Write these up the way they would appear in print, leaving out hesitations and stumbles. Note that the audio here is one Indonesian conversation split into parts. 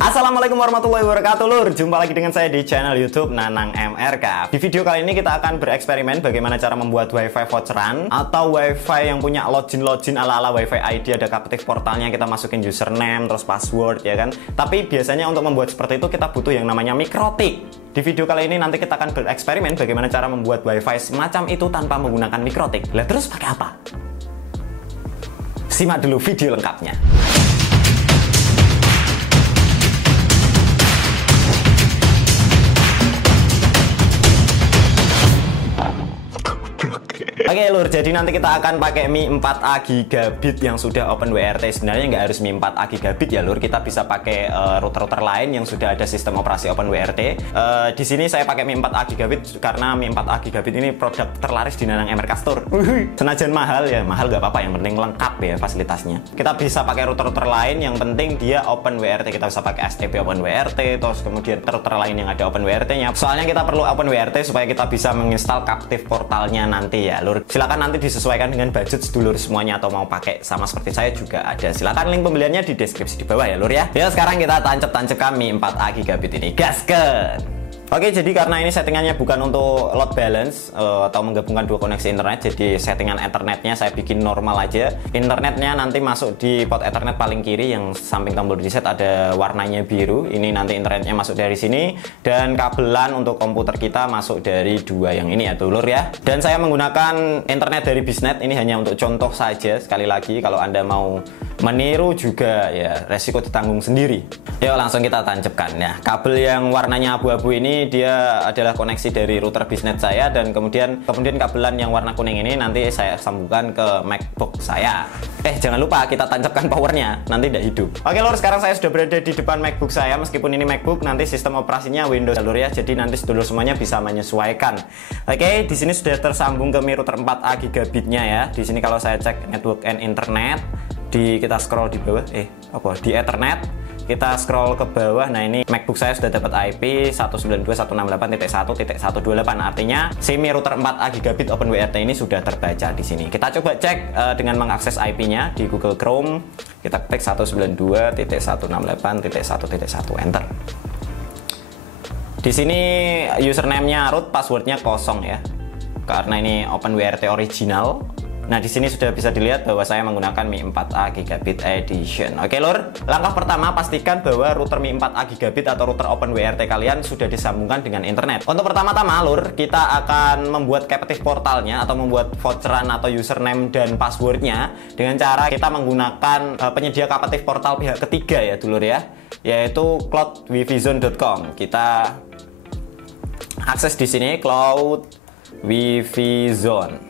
Assalamualaikum warahmatullahi wabarakatuh lur. Jumpa lagi dengan saya di channel YouTube Nanang MRK. Di video kali ini kita akan bereksperimen bagaimana cara membuat wifi voucheran atau wifi yang punya login ala-ala wifi ID, ada captive portalnya, kita masukin username terus password ya kan. Tapi biasanya untuk membuat seperti itu kita butuh yang namanya mikrotik. Di video kali ini nanti kita akan bereksperimen bagaimana cara membuat wifi semacam itu tanpa menggunakan mikrotik. Lah terus pakai apa? Simak dulu video lengkapnya. Oke lur, jadi nanti kita akan pakai Mi 4A gigabit yang sudah open WRT. Sebenarnya nggak harus Mi 4A gigabit ya lur, kita bisa pakai router-router lain yang sudah ada sistem operasi open WRT. Di sini saya pakai Mi 4A gigabit karena Mi 4A gigabit ini produk terlaris di Nanang MRK Store. Senajan mahal ya, mahal nggak apa-apa, yang penting lengkap ya fasilitasnya. Kita bisa pakai router-router lain, yang penting dia open WRT. Kita bisa pakai STP open WRT, terus kemudian router lain yang ada open WRT-nya. Soalnya kita perlu open WRT supaya kita bisa menginstal captive portalnya nanti ya lur. Silakan nanti disesuaikan dengan budget sedulur semuanya, atau mau pakai sama seperti saya juga ada. Silakan link pembeliannya di deskripsi di bawah ya lur ya. Ya sekarang kita tancap-tancapkan Mi 4A gigabit ini. Gaskeun! Oke, jadi karena ini settingannya bukan untuk load balance atau menggabungkan dua koneksi internet, jadi settingan ethernetnya saya bikin normal aja. Internetnya nanti masuk di port ethernet paling kiri yang samping tombol reset ada warnanya biru. Ini nanti internetnya masuk dari sini, dan kabelan untuk komputer kita masuk dari dua yang ini ya dulur ya. Dan saya menggunakan internet dari Bisnet, ini hanya untuk contoh saja. Sekali lagi kalau Anda mau meniru juga ya resiko ditanggung sendiri. Yuk langsung kita tancapkan ya. Kabel yang warnanya abu-abu ini dia adalah koneksi dari router Bisnet saya, dan kemudian kabelan yang warna kuning ini nanti saya sambungkan ke MacBook saya. Jangan lupa kita tancapkan powernya, nanti tidak hidup. Oke lor, sekarang saya sudah berada di depan MacBook saya. Meskipun ini MacBook, nanti sistem operasinya Windows lur ya, jadi nanti sedulur semuanya bisa menyesuaikan. Oke, di sini sudah tersambung ke Mi router 4A gigabitnya ya. Di sini kalau saya cek network and internet, kita scroll di bawah, di Ethernet, kita scroll ke bawah. Nah ini MacBook saya sudah dapat IP 192.168.1.128, artinya si Mi router 4A gigabit open WRT ini sudah terbaca di sini. Kita coba cek dengan mengakses IP-nya di Google Chrome. Kita ketik 192.168.1.1, enter. Di sini username-nya root, passwordnya kosong ya, karena ini open WRT original. Nah, di sini sudah bisa dilihat bahwa saya menggunakan Mi 4A Gigabit Edition. Oke, lur. Langkah pertama, pastikan bahwa router Mi 4A Gigabit atau router Open WRT kalian sudah disambungkan dengan internet. Untuk pertama-tama, lur, kita akan membuat captive portalnya atau membuat voucheran atau username dan passwordnya dengan cara kita menggunakan penyedia captive portal pihak ketiga ya, dulur ya, yaitu cloudwifizone.com. Kita akses di sini cloudwifizone.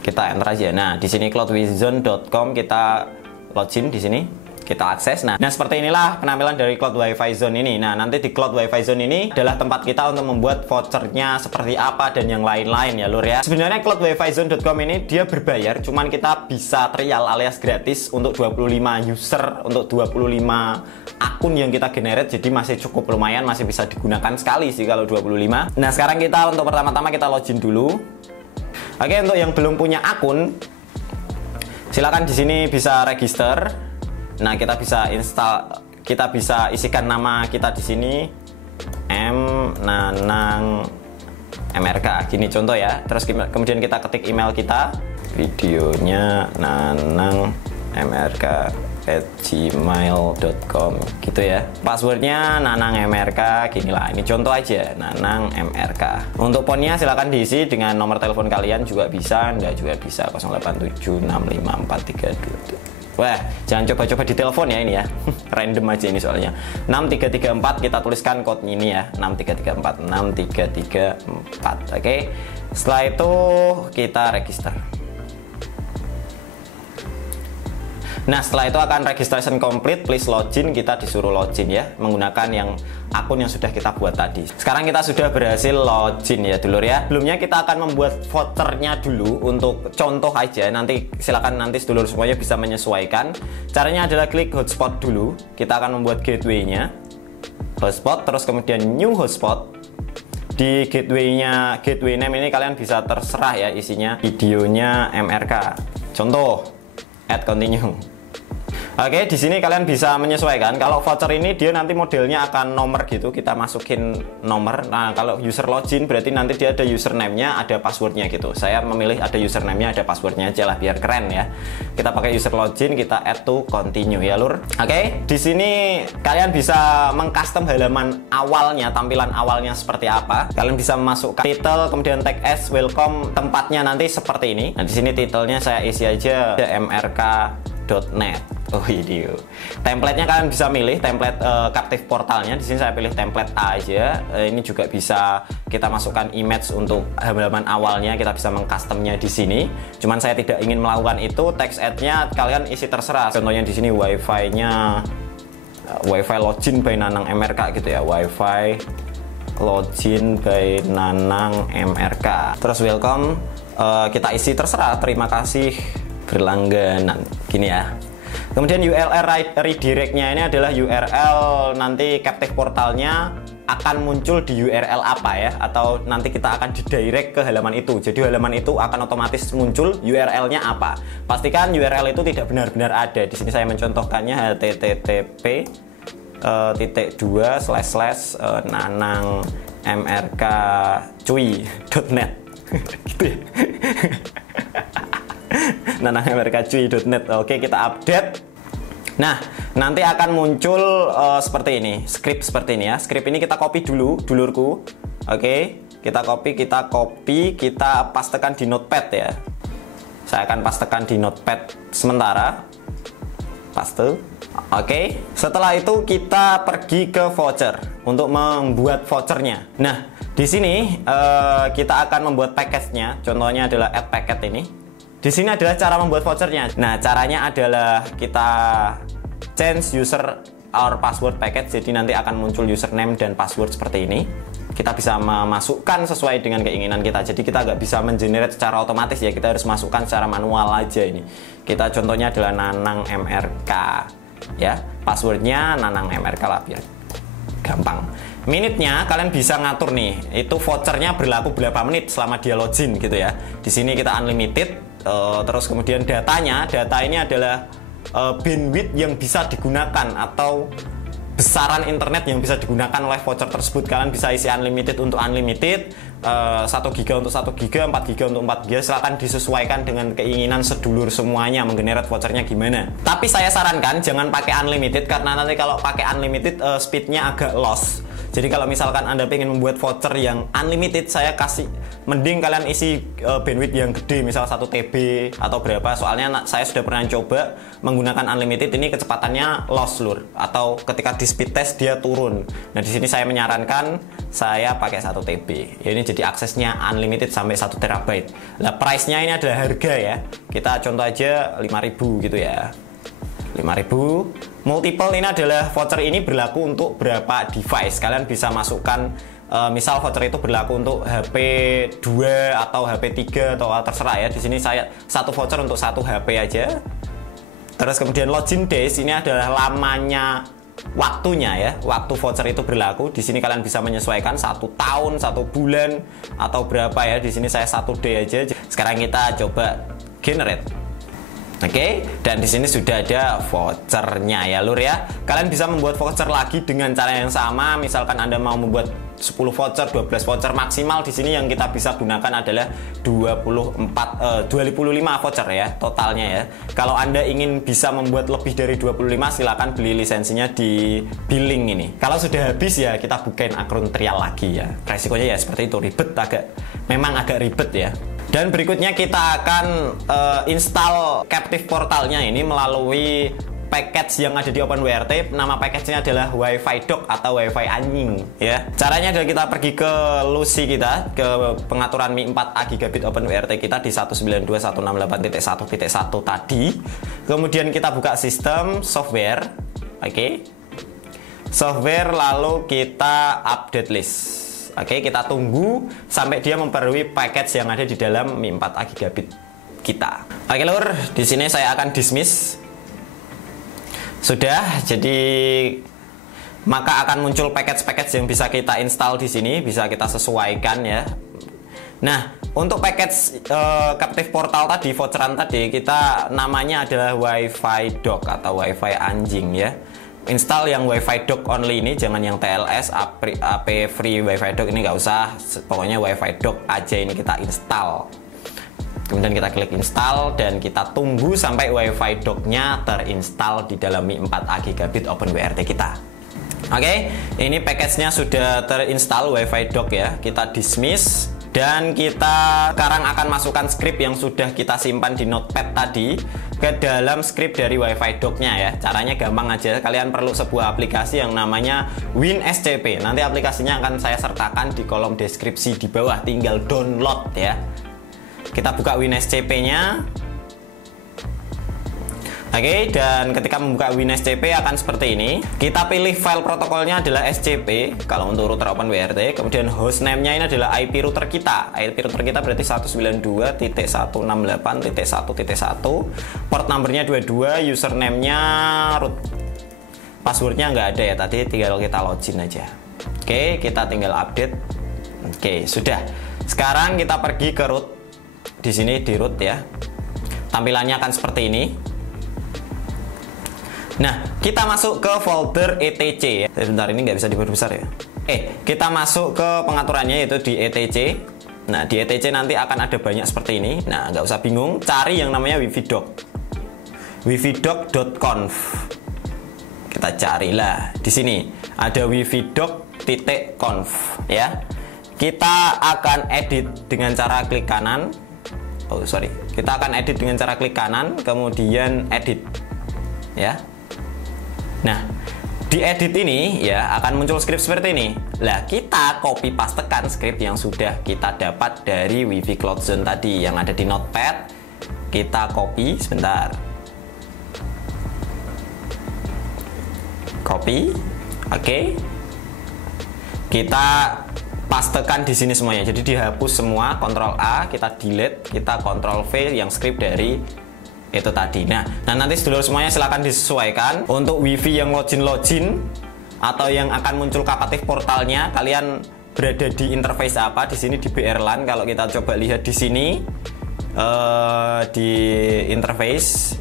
Kita enter aja. Nah, di sini cloudwifizone.com, kita login di sini, kita akses. Nah, seperti inilah penampilan dari Cloud Wi-Fi Zone ini. Nah, nanti di Cloud Wi-Fi Zone ini adalah tempat kita untuk membuat vouchernya seperti apa dan yang lain-lain ya lur ya. Sebenarnya cloudwifizone.com ini dia berbayar, cuman kita bisa trial alias gratis untuk 25 user, untuk 25 akun yang kita generate, jadi masih cukup lumayan, masih bisa digunakan sekali sih kalau 25. Nah, sekarang kita untuk pertama-tama kita login dulu. Oke, untuk yang belum punya akun, silakan di sini bisa register. Nah, kita bisa install, kita bisa isikan nama kita di sini, Nanang MRK. Gini contoh ya. Terus kemudian kita ketik email kita, videonya Nanang MRK@gmail.com gitu ya. Passwordnya Nanang MRK, ginilah, ini contoh aja, Nanang MRK. Untuk ponnya silakan diisi dengan nomor telepon kalian juga bisa, enggak juga bisa, 08765432. Wah, jangan coba-coba di telepon ya ini ya. Random aja ini soalnya. 6334, kita tuliskan code ini ya, 6334 6334. Oke. Setelah itu kita register. Nah, setelah itu akan registration complete, please login, kita disuruh login ya, menggunakan yang akun yang sudah kita buat tadi. Sekarang kita sudah berhasil login ya dulur ya. Sebelumnya kita akan membuat vouchernya dulu untuk contoh aja, nanti silakan nanti dulur semuanya bisa menyesuaikan. Caranya adalah klik hotspot dulu, kita akan membuat gateway-nya, hotspot, terus kemudian new hotspot. Di gateway name ini kalian bisa terserah ya isinya, videonya MRK. Contoh, add continue. Oke, di sini kalian bisa menyesuaikan. Kalau voucher ini dia nanti modelnya akan nomor gitu, kita masukin nomor. Nah, kalau user login berarti nanti dia ada username-nya, ada password-nya gitu. Saya memilih ada username-nya, ada password-nya aja lah biar keren ya. Kita pakai user login, kita add to continue ya, lur. Oke, di sini kalian bisa mengcustom halaman awalnya, tampilan awalnya seperti apa. Kalian bisa masukkan title, kemudian tag as welcome, tempatnya nanti seperti ini. Nah, di sini titelnya saya isi aja mrk.net. Oh ini, template-nya kalian bisa milih template Captive portalnya. Di sini saya pilih template A aja. Ini juga bisa kita masukkan image untuk halaman awalnya, kita bisa mengcustomnya di sini. Cuman saya tidak ingin melakukan itu. Text add-nya kalian isi terserah. Contohnya di sini wifi-nya wifi login by Nanang MRK gitu ya. Wifi login by Nanang MRK. Terus welcome, kita isi terserah. Terima kasih berlangganan. Gini ya. Kemudian URL redirect-nya ini adalah URL nanti Captive portalnya akan muncul di URL apa ya, atau nanti kita akan didirect ke halaman itu. Jadi halaman itu akan otomatis muncul URL-nya apa. Pastikan URL itu tidak benar-benar ada. Di sini saya mencontohkannya http://nanangmrkcuy.net gitu ya. nanangmrkcuy.net. Oke, kita update. Nah, nanti akan muncul seperti ini, script seperti ini ya. Script ini kita copy dulu, dulurku. Oke, kita copy, kita pastekan di notepad ya. Saya akan pastekan di notepad sementara. Paste. Oke, setelah itu kita pergi ke voucher untuk membuat vouchernya. Nah, di sini kita akan membuat package-nya. Contohnya adalah add packet ini. Di sini adalah cara membuat vouchernya. Nah, caranya adalah kita change user or password package. Jadi nanti akan muncul username dan password seperti ini. Kita bisa memasukkan sesuai dengan keinginan kita. Jadi kita nggak bisa mengenerate secara otomatis ya. Kita harus masukkan secara manual aja ini. Kita contohnya adalah Nanang MRK ya. Passwordnya Nanang MRK lah biar gampang. Minitnya kalian bisa ngatur nih. Itu vouchernya berlaku berapa menit selama dia login gitu ya. Di sini kita unlimited. Terus kemudian data ini adalah bandwidth yang bisa digunakan atau besaran internet yang bisa digunakan oleh voucher tersebut. Kalian bisa isi unlimited untuk unlimited, 1 giga untuk 1 giga, 4 giga untuk 4 giga. Silahkan disesuaikan dengan keinginan sedulur semuanya menggenerate vouchernya gimana. Tapi saya sarankan jangan pakai unlimited, karena nanti kalau pakai unlimited speednya agak loss. Jadi kalau misalkan Anda ingin membuat voucher yang unlimited, saya kasih mending kalian isi bandwidth yang gede, misal 1 TB atau berapa. Soalnya saya sudah pernah coba menggunakan unlimited, ini kecepatannya loss lur, atau ketika di speed test dia turun. Nah, di sini saya menyarankan saya pakai 1 TB. Ya, ini jadi aksesnya unlimited sampai 1 terabyte. Nah, price-nya ini adalah harga ya. Kita contoh aja 5.000 gitu ya. 5.000 multiple ini adalah voucher ini berlaku untuk berapa device. Kalian bisa masukkan misal voucher itu berlaku untuk HP 2 atau HP 3 atau terserah ya. Di sini saya satu voucher untuk 1 HP aja. Terus kemudian login days ini adalah lamanya waktunya ya. Waktu voucher itu berlaku. Di sini kalian bisa menyesuaikan 1 tahun, 1 bulan atau berapa ya. Di sini saya 1 day aja. Sekarang kita coba generate. Oke, dan di sini sudah ada vouchernya ya lur ya. Kalian bisa membuat voucher lagi dengan cara yang sama. Misalkan Anda mau membuat 10 voucher, 12 voucher maksimal. Di sini yang kita bisa gunakan adalah 25 voucher ya totalnya ya. Kalau Anda ingin bisa membuat lebih dari 25, silakan beli lisensinya di billing ini. Kalau sudah habis ya kita bukain akun trial lagi ya. Resikonya ya seperti itu, memang agak ribet ya. Dan berikutnya kita akan install Captive portalnya ini melalui package yang ada di OpenWRT. Nama package-nya adalah Wi-Fi dock atau Wi-Fi anjing ya. Caranya adalah kita pergi ke LUSI kita, ke pengaturan Mi 4A gigabit OpenWRT kita di 192.168.1.1 tadi. Kemudian kita buka sistem software. Oke. Software, lalu kita update list. Oke, kita tunggu sampai dia memperbarui package yang ada di dalam Mi 4A gigabit kita. Oke lur, di sini saya akan dismiss. Sudah, jadi maka akan muncul package-package yang bisa kita install di sini, bisa kita sesuaikan ya. Nah, untuk package Captive Portal tadi, voucheran tadi, kita namanya adalah Wi-Fi dock atau Wi-Fi anjing ya. Install yang Wi-Fi dock only ini, jangan yang TLS, AP free Wi-Fi dock ini nggak usah. Pokoknya Wi-Fi dock aja ini kita install. Kemudian kita klik install dan kita tunggu sampai Wi-Fi dock-nya terinstall di dalam Mi 4A gigabit OpenWRT kita. Oke, ini package-nya sudah terinstall Wi-Fi dock ya. Kita dismiss dan kita sekarang akan masukkan script yang sudah kita simpan di notepad tadi ke dalam script dari Wi-Fi dock-nya ya. Caranya gampang aja. Kalian perlu sebuah aplikasi yang namanya WinSCP. Nanti aplikasinya akan saya sertakan di kolom deskripsi di bawah. Tinggal download ya. Kita buka WinSCP-nya. Oke, dan ketika membuka WinSCP akan seperti ini. Kita pilih file protokolnya adalah SCP kalau untuk router OpenWRT. Kemudian hostname-nya ini adalah IP router kita. IP router kita berarti 192.168.1.1. Port numbernya 22, username-nya root. Passwordnya nggak ada ya tadi, tinggal kita login aja. Oke, kita tinggal update. Oke, sudah. Sekarang kita pergi ke root. Di sini di root ya. Tampilannya akan seperti ini. Nah, kita masuk ke folder etc ya. Sebentar, ini nggak bisa diperbesar ya. Kita masuk ke pengaturannya yaitu di etc. Nah, di etc nanti akan ada banyak seperti ini. Nah, nggak usah bingung, cari yang namanya wifi dock. wifidock.conf. Kita carilah di sini. Ada wifidock.conf ya. Kita akan edit dengan cara klik kanan. Kita akan edit dengan cara klik kanan, kemudian edit ya. Nah, di edit ini ya akan muncul script seperti ini. Lah, kita copy pastekan script yang sudah kita dapat dari Wi-Fi Cloud Zone tadi yang ada di notepad. Kita copy sebentar. Copy. Oke. Kita pastekan di sini semuanya. Jadi dihapus semua, Ctrl A, kita delete, kita Ctrl V yang script dari itu tadi. Nah nanti sedulur semuanya silahkan disesuaikan. Untuk wifi yang login atau yang akan muncul Captive portalnya, kalian berada di interface apa? Di sini di BRLAN. Kalau kita coba lihat di sini di interface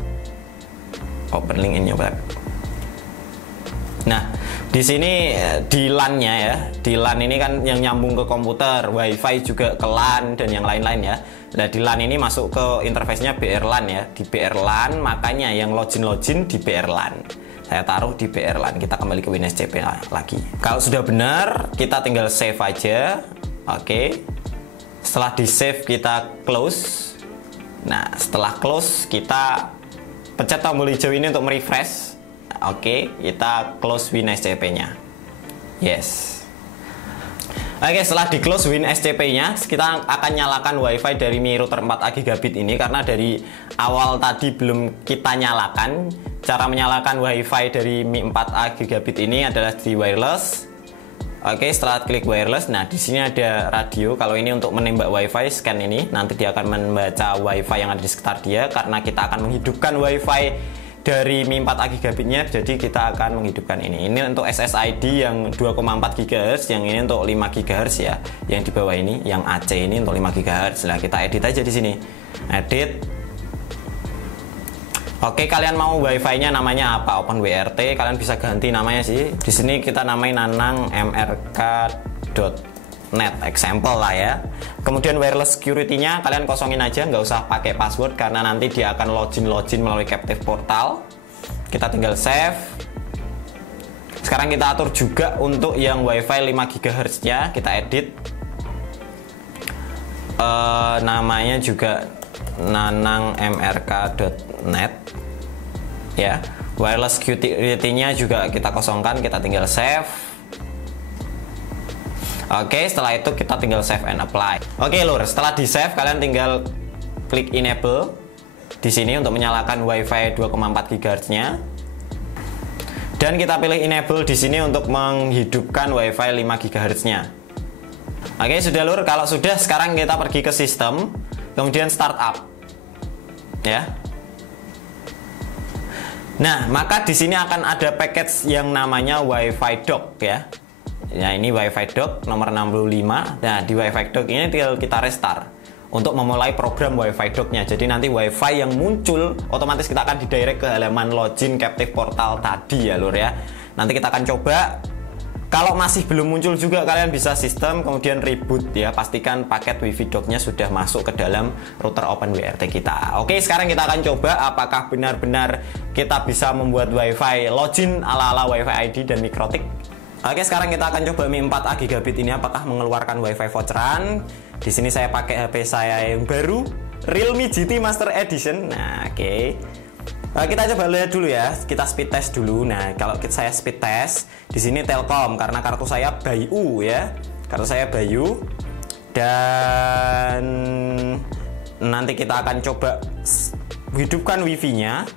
open link in your web. Nah, di sini di LAN-nya ya. Di LAN ini kan yang nyambung ke komputer, WiFi juga ke LAN dan yang lain-lain ya. Nah, di LAN ini masuk ke interface-nya BRLAN ya. Di BRLAN, makanya yang login di BRLAN. Saya taruh di BRLAN. Kita kembali ke WinSCP lagi. Kalau sudah benar, kita tinggal save aja. Oke. Setelah di-save kita close. Nah, setelah close kita pencet tombol hijau ini untuk merefresh. Oke, kita close WinSCP-nya. Yes. Oke, setelah di close WinSCP-nya, kita akan nyalakan WiFi dari Mi router 4A gigabit ini karena dari awal tadi belum kita nyalakan. Cara menyalakan WiFi dari Mi 4A gigabit ini adalah di wireless. Oke, setelah klik wireless, nah di sini ada radio. Kalau ini untuk menembak WiFi, scan ini, nanti dia akan membaca WiFi yang ada di sekitar dia karena kita akan menghidupkan WiFi dari Mi 4A gigabitnya, jadi kita akan menghidupkan ini. Ini untuk SSID yang 2,4 GHz, yang ini untuk 5 GHz ya. Yang di bawah ini, yang AC ini untuk 5 GHz. Nah, kita edit aja di sini. Edit. Oke, kalian mau WiFi-nya namanya apa? OpenWRT, kalian bisa ganti namanya sih. Di sini kita namain Nanang mrk.net example lah ya. Kemudian wireless security-nya kalian kosongin aja, nggak usah pakai password karena nanti dia akan login melalui Captive Portal. Kita tinggal save. Sekarang kita atur juga untuk yang WiFi 5 GHz-nya, kita edit. Namanya juga Nanang mrk.net ya. Wireless security-nya juga kita kosongkan, kita tinggal save. Oke, setelah itu kita tinggal save and apply. Oke lur, setelah di save kalian tinggal klik enable di sini untuk menyalakan WiFi 2,4 GHz-nya. Dan kita pilih enable di sini untuk menghidupkan WiFi 5 GHz-nya. Oke, sudah lur. Kalau sudah, sekarang kita pergi ke sistem, kemudian startup. Ya. Nah, maka di sini akan ada package yang namanya WiFi dock ya. Ya, ini WiFi dock nomor 65. Nah, di WiFi dock ini tinggal kita restart untuk memulai program WiFi dock-nya. Jadi nanti WiFi yang muncul otomatis kita akan didirect ke halaman login captive portal tadi ya lur ya. Nanti kita akan coba. Kalau masih belum muncul juga, kalian bisa sistem kemudian reboot ya. Pastikan paket WiFi dock-nya sudah masuk ke dalam router OpenWRT kita. Oke, sekarang kita akan coba apakah benar-benar kita bisa membuat WiFi login ala-ala WiFi ID dan Mikrotik. Oke, sekarang kita akan coba Mi 4A gigabit ini apakah mengeluarkan WiFi voucheran. Di sini saya pakai HP saya yang baru, Realme GT Master Edition. Nah, oke. Kita coba lihat dulu ya, kita speed test dulu. Nah, kalau saya speed test di sini Telkom karena kartu saya Bayu ya, kartu saya Bayu. Dan nanti kita akan coba hidupkan WiFi-nya.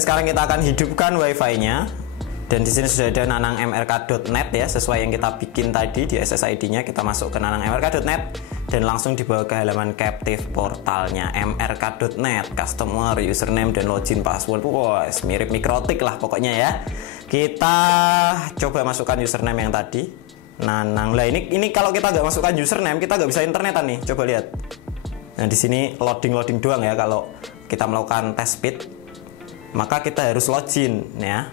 Sekarang kita akan hidupkan WiFi-nya. Dan di sini sudah ada nanangmrk.net ya, sesuai yang kita bikin tadi di SSID-nya. Kita masuk ke nanangmrk.net dan langsung dibawa ke halaman captive portalnya mrk.net, customer, username dan login password. Wah, mirip Mikrotik lah pokoknya ya. Kita coba masukkan username yang tadi. Nanang. Lah ini kalau kita nggak masukkan username, kita nggak bisa internetan nih. Coba lihat. Nah, di sini loading doang ya kalau kita melakukan test speed. Maka kita harus login ya.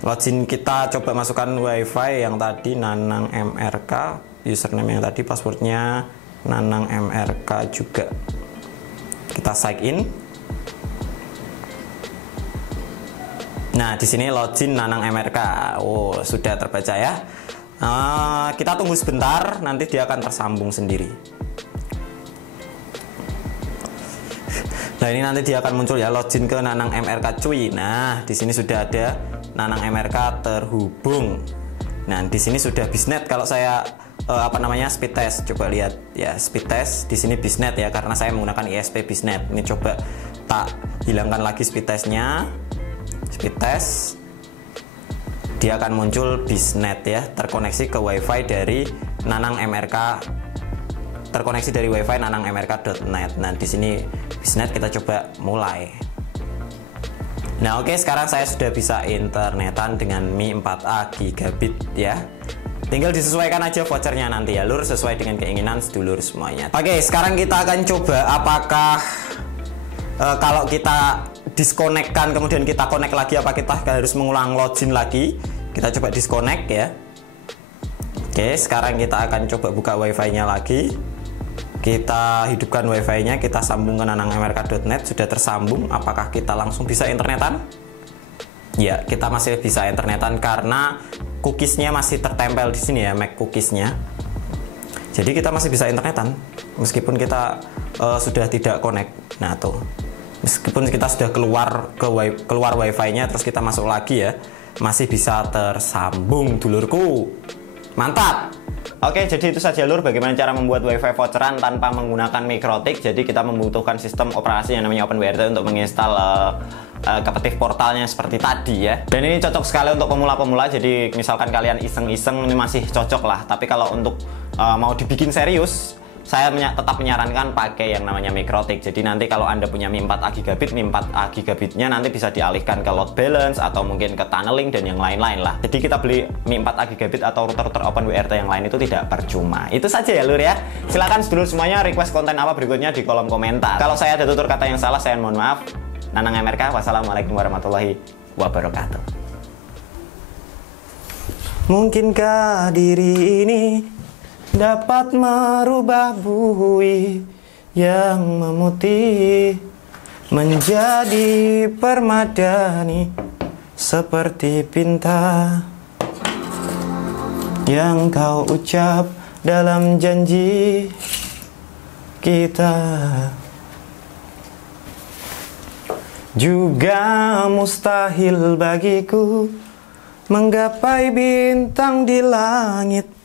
Login, kita coba masukkan WiFi yang tadi Nanang MRK, username yang tadi, passwordnya Nanang MRK juga. Kita sign in. Nah, di sini login Nanang MRK. Oh, sudah terbaca ya. Kita tunggu sebentar, nanti dia akan tersambung sendiri. Nah, ini nanti dia akan muncul ya, login ke Nanang MRK cuy. Nah, di sini sudah ada Nanang MRK terhubung. Nah, di sini sudah bisnet. Kalau saya speed test, coba lihat ya, speed test di sini bisnet ya, karena saya menggunakan ISP bisnet. Ini coba tak hilangkan lagi speed testnya. Speed test, dia akan muncul bisnet ya, terkoneksi ke WiFi dari Nanang MRK, terkoneksi dari WiFi nanangmrk.net. Nah, di sini bisnet, kita coba mulai. Nah, oke, sekarang saya sudah bisa internetan dengan Mi 4A gigabit ya. Tinggal disesuaikan aja vouchernya nanti ya lur, sesuai dengan keinginan sedulur semuanya. Oke, sekarang kita akan coba apakah kalau kita disconnect-kan kemudian kita connect lagi, apa kita harus mengulang login lagi. Kita coba disconnect ya. Oke, sekarang kita akan coba buka WiFi-nya lagi. Kita hidupkan WiFi-nya, kita sambung ke nanangmrk.net. Sudah tersambung. Apakah kita langsung bisa internetan? Ya, kita masih bisa internetan karena cookies-nya masih tertempel di sini ya, MAC cookies-nya. Jadi kita masih bisa internetan meskipun kita sudah tidak connect. Nah, tuh. Meskipun kita sudah keluar WiFi-nya terus kita masuk lagi ya, masih bisa tersambung dulurku. Mantap. Oke, jadi itu saja lur bagaimana cara membuat WiFi voucheran tanpa menggunakan Mikrotik. Jadi kita membutuhkan sistem operasi yang namanya OpenWRT untuk menginstal captive portalnya seperti tadi ya. Dan ini cocok sekali untuk pemula-pemula. Jadi misalkan kalian iseng-iseng ini masih cocok lah. Tapi kalau untuk mau dibikin serius, saya tetap menyarankan pakai yang namanya Mikrotik. Jadi nanti kalau Anda punya Mi 4A gigabit, Mi 4A gigabitnya nanti bisa dialihkan ke load balance atau mungkin ke tunneling dan yang lain-lain lah. Jadi kita beli Mi 4A gigabit atau router-router OpenWRT yang lain itu tidak percuma. Itu saja ya lur ya. Silakan sedulur semuanya request konten apa berikutnya di kolom komentar. Kalau saya ada tutur kata yang salah, saya mohon maaf. Nanang MRK, wassalamualaikum warahmatullahi wabarakatuh. Mungkinkah diri ini dapat merubah bui yang memutih menjadi permadani seperti pinta yang kau ucap dalam janji kita. Juga mustahil bagiku menggapai bintang di langit.